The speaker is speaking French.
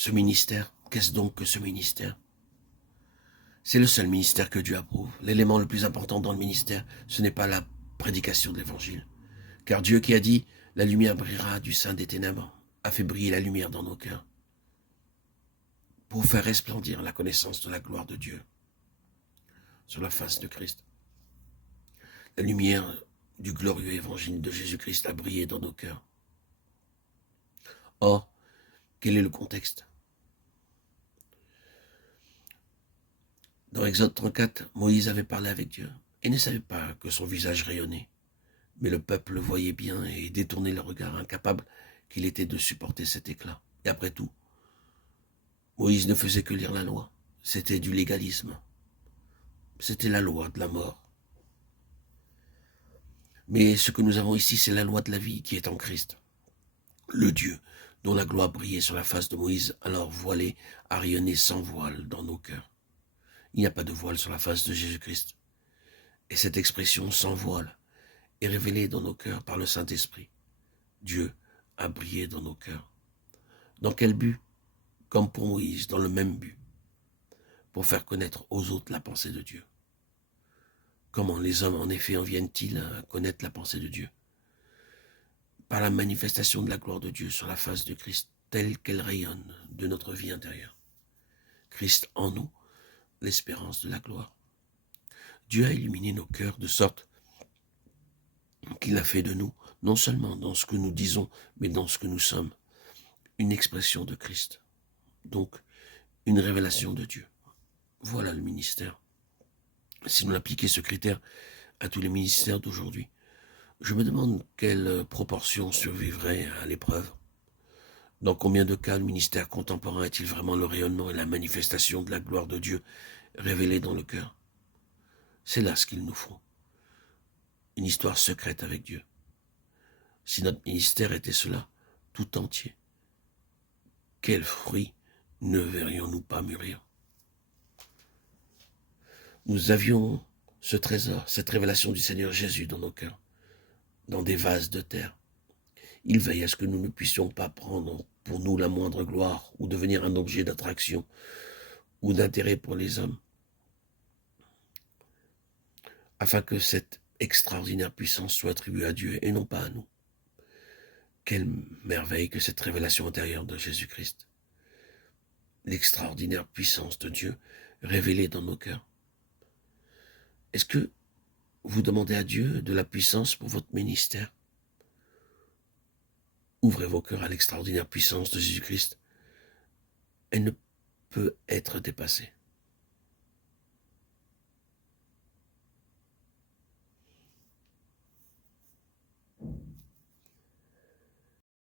Ce ministère, qu'est-ce donc que ce ministère? C'est le seul ministère que Dieu approuve. L'élément le plus important dans le ministère, ce n'est pas la prédication de l'évangile. Car Dieu qui a dit « La lumière brillera du sein des ténèbres » a fait briller la lumière dans nos cœurs pour faire resplendir la connaissance de la gloire de Dieu sur la face de Christ. La lumière du glorieux évangile de Jésus-Christ a brillé dans nos cœurs. Or, quel est le contexte? Dans Exode 34, Moïse avait parlé avec Dieu et ne savait pas que son visage rayonnait. Mais le peuple le voyait bien et détournait le regard, incapable qu'il était de supporter cet éclat. Et après tout, Moïse ne faisait que lire la loi. C'était du légalisme. C'était la loi de la mort. Mais ce que nous avons ici, c'est la loi de la vie qui est en Christ. Le Dieu dont la gloire brillait sur la face de Moïse, alors voilé, a rayonné sans voile dans nos cœurs. Il n'y a pas de voile sur la face de Jésus-Christ. Et cette expression sans voile est révélée dans nos cœurs par le Saint-Esprit. Dieu a brillé dans nos cœurs. Dans quel but? Comme pour Moïse, dans le même but. Pour faire connaître aux autres la pensée de Dieu. Comment les hommes, en effet, en viennent-ils à connaître la pensée de Dieu? Par la manifestation de la gloire de Dieu sur la face de Christ, telle qu'elle rayonne de notre vie intérieure. Christ en nous, l'espérance de la gloire. Dieu a illuminé nos cœurs de sorte qu'il a fait de nous, non seulement dans ce que nous disons, mais dans ce que nous sommes, une expression de Christ. Donc, une révélation de Dieu. Voilà le ministère. Si nous appliquions ce critère à tous les ministères d'aujourd'hui, je me demande quelle proportion survivrait à l'épreuve. Dans combien de cas le ministère contemporain est-il vraiment le rayonnement et la manifestation de la gloire de Dieu révélée dans le cœur? C'est là ce qu'il nous faut. Une histoire secrète avec Dieu. Si notre ministère était cela, tout entier, quels fruits ne verrions-nous pas mûrir? Nous avions ce trésor, cette révélation du Seigneur Jésus dans nos cœurs, dans des vases de terre. Il veille à ce que nous ne puissions pas prendre pour nous la moindre gloire ou devenir un objet d'attraction ou d'intérêt pour les hommes, afin que cette extraordinaire puissance soit attribuée à Dieu et non pas à nous. Quelle merveille que cette révélation intérieure de Jésus-Christ, l'extraordinaire puissance de Dieu révélée dans nos cœurs. Est-ce que vous demandez à Dieu de la puissance pour votre ministère? Ouvrez vos cœurs à l'extraordinaire puissance de Jésus-Christ. Elle ne peut être dépassée.